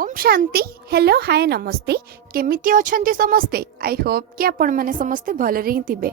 Om Shanti hello hi नमस्ते केमिति अछंती समस्ते आई होप कि आपण माने समस्ते भलरे ही थिबे।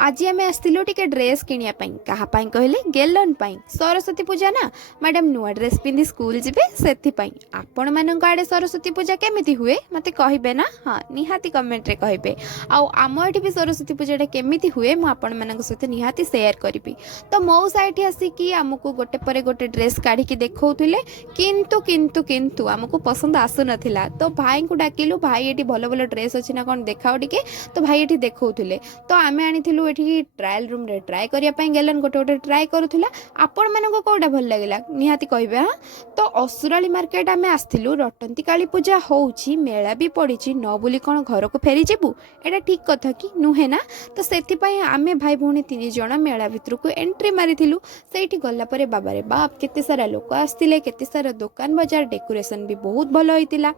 आज आम आसलु टिके ड्रेस किनिया पई कहा पई कहले गेलन पई सरस्वती पूजा ना मैडम नुआ ड्रेस पिंधि स्कूल जिबे सेथि पई आपण मानक आडे सरस्वती पूजा केमिति हुए मते कहिबे ना। हाँ निहाती कमेंट रे कहिबे आउ आम एठी भी सरस्वती पूजा केमिति हुए मु आपण मानक सहित निहाती शेयर करिबी। तो मो साइट आसी कि हमकु गोटे परे गोटे ड्रेस काढी कि देखौथिले किंतु किंतु किंतु हमकु पसंद आसु नथिला। तो भाई को डाकिलु भाई एठी भलो भलो ड्रेस अछि ना कोन देखाओ टिके। तो भाई एठी देखौथिले तो आमे आनिथिलु एठी ट्रायल रूम रे ट्राई करिया पई गेलन गोटे गोटे ट्राई करूथिला। आपण मानको कोडा भल लागिला निहाती कहिबे। हां तो असुराली मार्केट आमे आस्थिलु रटंती काली पूजा होउची मेला भी पड़ीची न बुली कोन घर को फेरी जेबु एटा ठीक कथा कि नुहे ना। तो सेति पई आमे भाई भौणी तीन जण मेला भितर को एंट्री मारिथिलु। सेठी गल्ला परे बाबा रे बाप केते सारा लोक आस्थिले केते सारा दुकान बाजार डेकोरेशन भी बहुत भल होइतिला।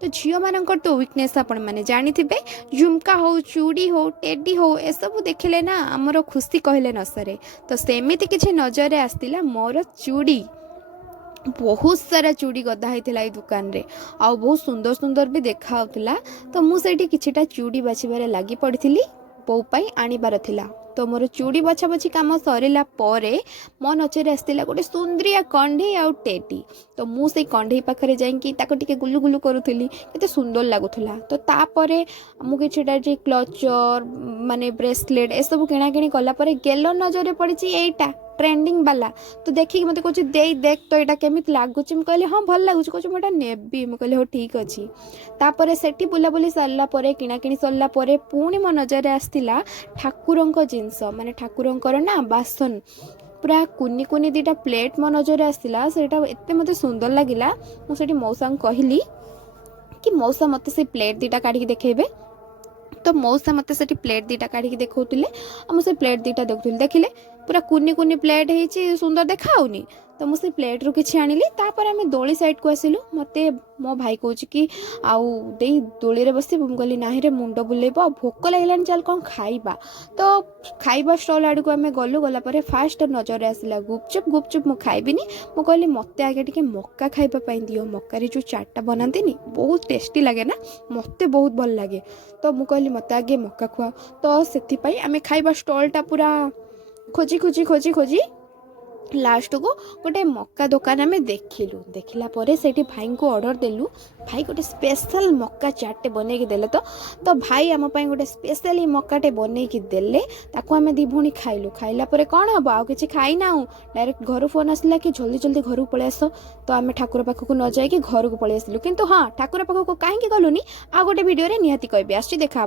तो झियो मानकर तो वीकनेस आपण माने जानि थिबे झुमका हो चूड़ी हो टेडी हो ए सब देखिले ना हमरो खुशी कहले न सरे। तो सेमिति किछि नजरे आस्तिला मोर चूड़ी बहुत सारा चूड़ी गदा होता है दुकान रे आ बहुत सुंदर सुंदर भी देखा होता। तो मुझे किछिटा चूड़ी बाछिबारे लगी पड़ी बो पाई आनिबार थिला। तो मोर चूड़ी बछा बछी काम सरिला परे मो नजर आसला गोटे सुंदरिया कंढे आउ टेडी। तो मु से कंढे पाखरे जाइकी ताको टिके गुलु गुलु करूथली केते सुंदर लागुथला। तो तापरे मु किछिटा जे क्लचर माने ब्रेसलेट ए सब किणा किणी कला परे गेलो नजर पड़ीची एटा ट्रेंडिंग वाला। तो देखिक मते कहछि दे देख तो एटा केमित लागुछ। म कहले हां भल लागुछ कहछि मोटा नेबी। म कहले हो ठीक अछि। तापरे सेठी बुला बुली सरला परे किणा किणी सरला परे पुणी मो नजर आस्तिला ठाकुरंको जिंस माने ठाकुरंकर ना बासन पूरा कुनी कुनी दीटा प्लेट मो नजर आस्तिला। सेटा एते मते सुंदर लागिला। मु सेठी मौसा कहली कि मौसा मते से प्लेट दीटा काढी देखेबे। तो मौसा मते सेठी प्लेट दीटा काढी देखौतिले आ मु से प्लेट दीटा देखुतिले देखिले पूरा कुनी कुनी प्लेट हेची सुंदर देखाउनी। तो मुझे प्लेट रु किछि आनिली। तापर आमे दोली साइड को आसिलु मते मो भाई कहूछि कि आउ दे दोली रे बसी। मु कहली नाही रे मुंड बुलेबो भोक लागलानी चल कोन खाइबा। तो खाइबा स्टॉल आड़ को आमे गलु गला परे फास्ट नजर आसिला गुपचुप गुपचुप मु खाइबिनी। मु कहली मते आगे टिके मक्का खाइबा पई दियो मक्का रे जो चाटटा बनांतीनी बहुत टेस्टी लागे ना मते बहुत भल लागे। तो मु कहली मते आगे मक्का खुआ। तो सेति पई आमे खाइबा स्टॉलटा पूरा खोजी खोजी खोजी खोजी लास्ट को गोटे मक्का दुकान आम देखिलु। देखला परे सेठी भाई को ऑर्डर देलु। भाई गोटे स्पेशल मक्का चाटे बने की देले। तो भाई आम पाई गोटे स्पेशल मक्काटे बने की देले ताको आमे दी भणी खाइलु। खाइला परे कोन हबो आ किछि खाइ ना डायरेक्ट घर फोन आसला कि जल्दी जल्दी घर को पळे आसो। तो आमे ठाकुर पाखक न जाय कि घर को पळे आसिलु। किंतु हां ठाकुर पाखक काहे की गलुनी आ गोटे वीडियो रे निहाती कहबे आछि देखा।